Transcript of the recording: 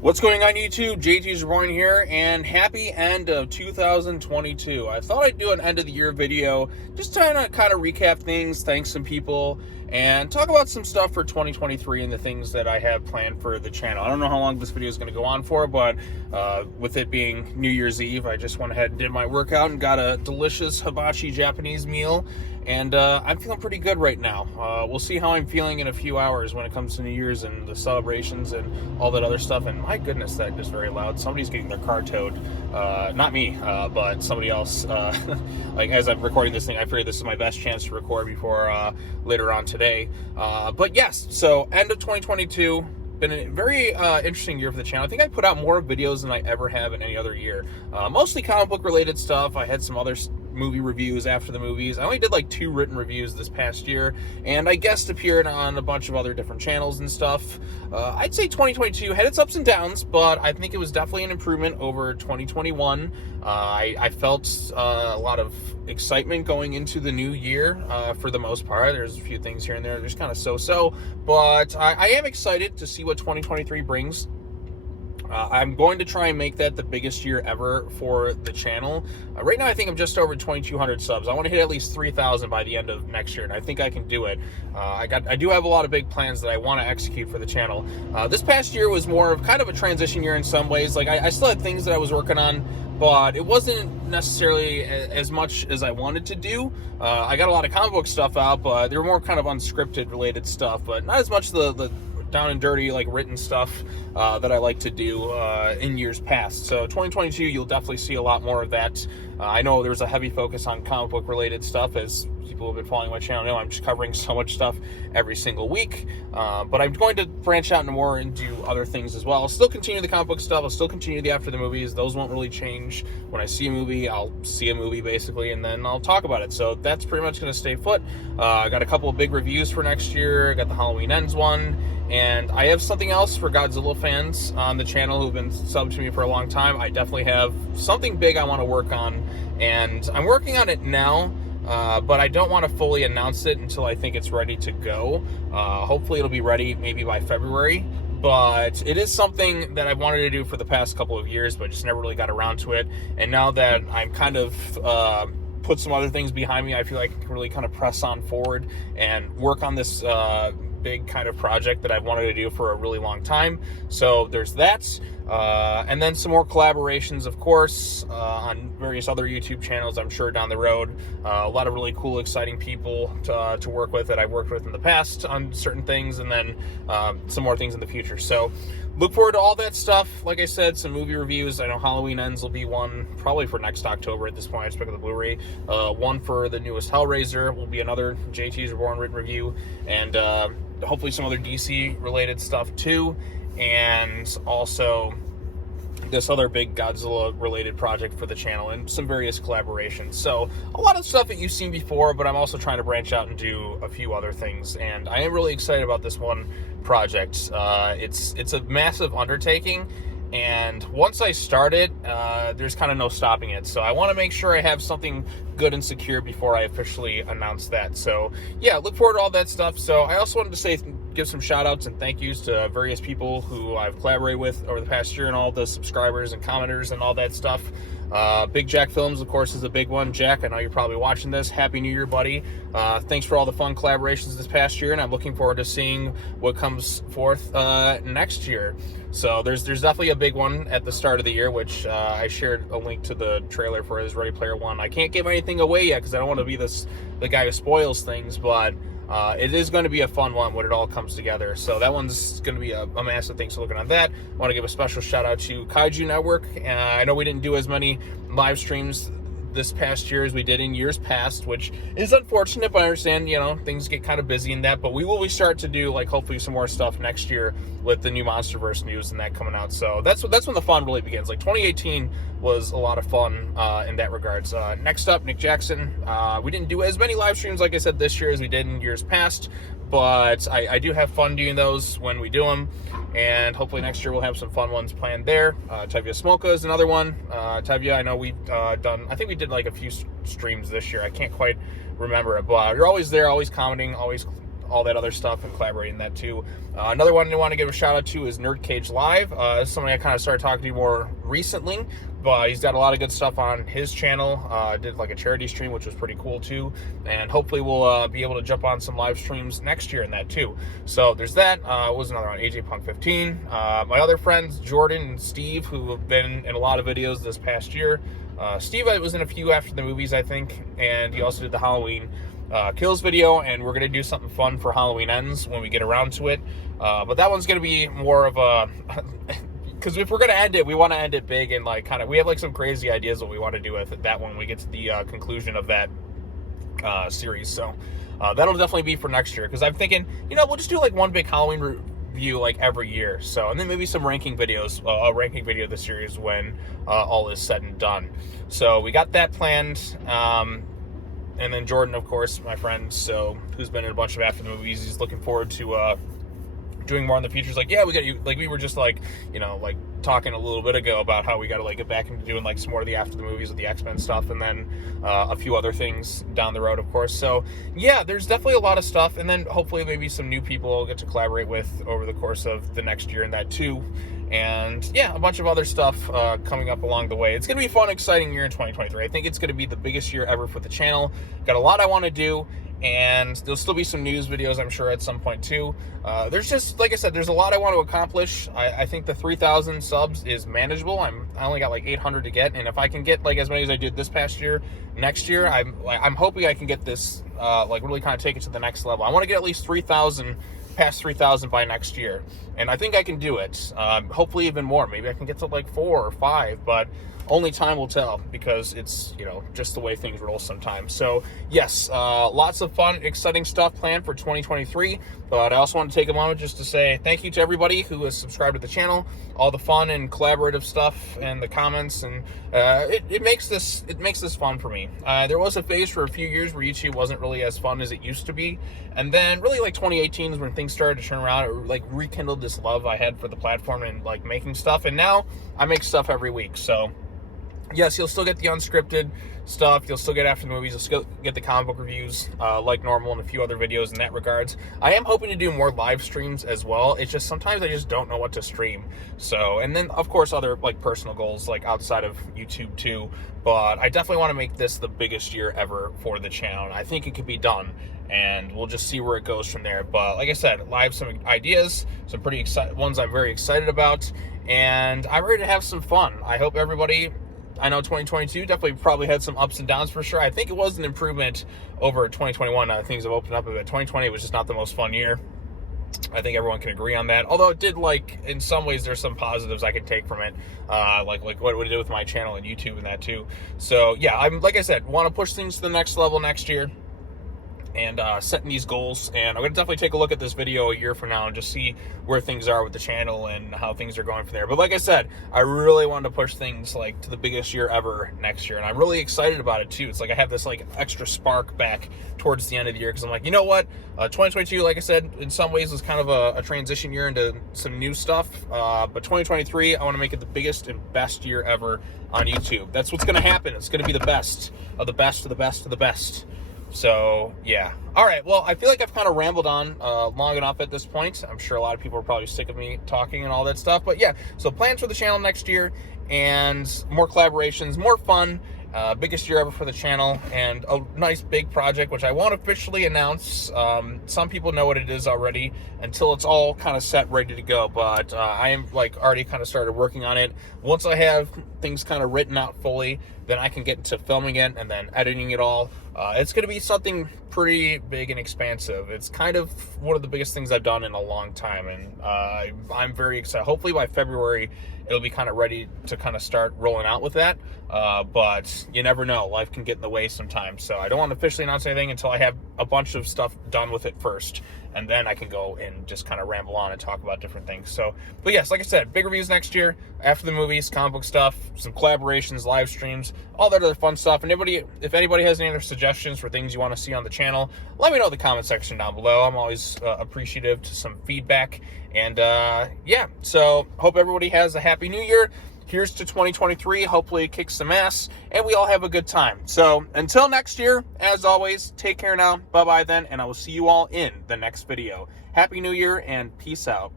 What's going on YouTube? JT's Reborn here, and happy end of 2022. I thought I'd do an end of the year video, just trying to kind of recap things, thank some people, and talk about some stuff for 2023 and the things that I have planned for the channel. I don't know how long this video is going to go on for, but with it being New Year's Eve, I just went ahead and did my workout and got a delicious hibachi Japanese meal, and I'm feeling pretty good right now. We'll see how I'm feeling in a few hours when it comes to New Year's and the celebrations and all that other stuff. And my goodness, that is very loud. Somebody's getting their car towed. Not me, but somebody else. Like, as I'm recording this thing, I figured this is my best chance to record before later on today. But yes, so end of 2022. Been a very interesting year for the channel. I think I put out more videos than I ever have in any other year. Mostly comic book related stuff. I had some other movie reviews after the movies. I only did like 2 written reviews this past year, and I guest appeared on a bunch of other different channels and stuff. I'd say 2022 had its ups and downs, but I think it was definitely an improvement over 2021. I felt a lot of excitement going into the new year for the most part. There's a few things here and there just kind of so-so, but I am excited to see what 2023 brings. I'm going to try and make that the biggest year ever for the channel. Right now, I think I'm just over 2,200 subs. I want to hit at least 3,000 by the end of next year, and I think I can do it. I do have a lot of big plans that I want to execute for the channel. This past year was more of kind of a transition year in some ways. Like, I still had things that I was working on, but it wasn't necessarily as much as I wanted to do. I got a lot of comic book stuff out, but they were more kind of unscripted related stuff, but not as much the down and dirty, like, written stuff that I like to do in years past. So 2022, you'll definitely see a lot more of that. I know there's a heavy focus on comic book related stuff, as people who have been following my channel know I'm just covering so much stuff every single week. But I'm going to branch out into more and do other things as well. I'll still continue the comic book stuff. I'll still continue the after the movies. Those won't really change. When I see a movie, I'll see a movie basically, and then I'll talk about it. So that's pretty much going to stay put. I got a couple of big reviews for next year. I got the Halloween Ends one. And I have something else for Godzilla fans on the channel who've been subbed to me for a long time. I definitely have something big I want to work on, and I'm working on it now, but I don't want to fully announce it until I think it's ready to go. Hopefully it'll be ready maybe by February, but it is something that I've wanted to do for the past couple of years, but just never really got around to it. And now that I'm kind of put some other things behind me, I feel like I can really kind of press on forward and work on this big kind of project that I've wanted to do for a really long time. So there's that, and then some more collaborations, of course, on various other YouTube channels, I'm sure, down the road. A lot of really cool, exciting people to work with that I've worked with in the past on certain things, and then some more things in the future. So look forward to all that stuff. Like I said, some movie reviews. I know Halloween Ends will be one probably for next October at this point. I just picked up the Blu-ray. One for the newest Hellraiser will be another JT's Reborn written review, and hopefully some other DC related stuff too, and also this other big Godzilla related project for the channel and some various collaborations. So a lot of stuff that you've seen before, but I'm also trying to branch out and do a few other things, and I am really excited about this one project. It's a massive undertaking, and once I start it, there's kind of no stopping it. So I want to make sure I have something good and secure before I officially announce that. So yeah, look forward to all that stuff. So I also wanted to give some shout outs and thank yous to various people who I've collaborated with over the past year, and all the subscribers and commenters and all that stuff. Big Jack Films, of course, is a big one. Jack, I know you're probably watching this. Happy New Year, buddy. Thanks for all the fun collaborations this past year, and I'm looking forward to seeing what comes forth next year. So there's definitely a big one at the start of the year, which I shared a link to the trailer for his Ready Player One. I can't give anything away yet because I don't want to be the guy who spoils things, but it is going to be a fun one when it all comes together. So that one's going to be a massive thanks for looking on that. I want to give a special shout out to Kaiju Network. I know we didn't do as many live streams this past year as we did in years past, which is unfortunate, but I understand, you know, things get kind of busy in that. But we will start to do, like, hopefully some more stuff next year with the new MonsterVerse news and that coming out. So that's when the fun really begins. Like, 2018 was a lot of fun in that regards. Next up, Nick Jackson. We didn't do as many live streams, like I said, this year as we did in years past, but I do have fun doing those when we do them, and hopefully next year we'll have some fun ones planned there. Tevya Smolka is another one. Tevya, I know we've I think we did like a few streams this year. I can't quite remember it, but you're always there, always commenting, always all that other stuff and collaborating that too. Another one I want to give a shout out to is Nerd Cage Live. This is somebody I kind of started talking to more recently, but he's got a lot of good stuff on his channel. Did like a charity stream, which was pretty cool too, and hopefully we'll be able to jump on some live streams next year in that too. So there's that. Was another one, AJ Punk 15. My other friends Jordan and Steve, who have been in a lot of videos this past year. Steve was in a few after the movies, I think, and he also did the Halloween Kills video, and we're going to do something fun for Halloween Ends when we get around to it. But that one's going to be more of a... because if we're going to end it, we want to end it big and like kind of... We have like some crazy ideas what we want to do with that when we get to the conclusion of that series. So that'll definitely be for next year, because I'm thinking, we'll just do like one big Halloween review like every year. So, and then maybe some ranking videos, a ranking video of the series when all is said and done. So we got that planned. And then Jordan, of course, my friend, who's been in a bunch of after the movies, he's looking forward to doing more in the future. He's like, yeah, we got you. Like, we were just like, like talking a little bit ago about how we got to like get back into doing like some more of the after the movies with the X-Men stuff, and then a few other things down the road, of course. So yeah, there's definitely a lot of stuff, and then hopefully maybe some new people I'll get to collaborate with over the course of the next year in that too. And yeah, a bunch of other stuff coming up along the way. It's going to be a fun, exciting year in 2023. I think it's going to be the biggest year ever for the channel. Got a lot I want to do, and there'll still be some news videos, I'm sure, at some point too. There's just, like I said, there's a lot I want to accomplish. I think the 3,000 subs is manageable. I only got like 800 to get, and if I can get like as many as I did this past year, next year, I'm hoping I can get this like really kind of take it to the next level. I want to get at least 3,000, past 3,000 by next year, and I think I can do it. Hopefully even more. Maybe I can get to like 4 or 5, but only time will tell, because it's just the way things roll sometimes. So yes, lots of fun, exciting stuff planned for 2023. But I also want to take a moment just to say thank you to everybody who has subscribed to the channel, all the fun and collaborative stuff and the comments, and it makes this fun for me. There was a phase for a few years where YouTube wasn't really as fun as it used to be, and then really like 2018 is when things started to turn around. It like rekindled this love I had for the platform and like making stuff, and now I make stuff every week. So yes, you'll still get the unscripted stuff. You'll still get after the movies. You'll still get the comic book reviews like normal, and a few other videos in that regards. I am hoping to do more live streams as well. It's just sometimes I just don't know what to stream. So, and then of course other like personal goals like outside of YouTube too. But I definitely want to make this the biggest year ever for the channel. I think it could be done, and we'll just see where it goes from there. But like I said, I have some ideas, some pretty ones I'm very excited about, and I'm ready to have some fun. I hope everybody... I know 2022 definitely probably had some ups and downs for sure. I think it was an improvement over 2021. Things have opened up a bit. 2020 was just not the most fun year. I think everyone can agree on that. Although it did, like, in some ways, there's some positives I can take from it, like what it did with my channel and YouTube and that too. So yeah, like I said, want to push things to the next level next year, and setting these goals. And I'm going to definitely take a look at this video a year from now and just see where things are with the channel and how things are going from there. But like I said, I really wanted to push things like to the biggest year ever next year, and I'm really excited about it too. It's like I have this like extra spark back towards the end of the year, because I'm like, you know what, 2022, like I said, in some ways was kind of a transition year into some new stuff, but 2023, I want to make it the biggest and best year ever on YouTube. That's what's going to happen. It's going to be the best of the best of the best of the best. So yeah, all right, well, I feel like I've kind of rambled on long enough at this point. I'm sure a lot of people are probably sick of me talking and all that stuff, but yeah, so plans for the channel next year, and more collaborations, more fun, biggest year ever for the channel, and a nice big project which I won't officially announce. Some people know what it is already until it's all kind of set, ready to go, but I am like already kind of started working on it. Once I have things kind of written out fully, then I can get into filming it and then editing it all. It's going to be something pretty big and expansive. It's kind of one of the biggest things I've done in a long time, and I'm very excited. Hopefully by February, it'll be kind of ready to kind of start rolling out with that. But you never know. Life can get in the way sometimes. So I don't want to officially announce anything until I have a bunch of stuff done with it first. And then I can go and just kind of ramble on and talk about different things. So, but yes, like I said, big reviews next year, after the movies, comic book stuff, some collaborations, live streams, all that other fun stuff. And if anybody has any other suggestions for things you want to see on the channel, let me know in the comment section down below. I'm always appreciative to some feedback. And yeah, so hope everybody has a happy new year. here's to 2023. Hopefully it kicks some ass and we all have a good time. So until next year, as always, take care now. Bye-bye then, and I will see you all in the next video. Happy New Year and peace out.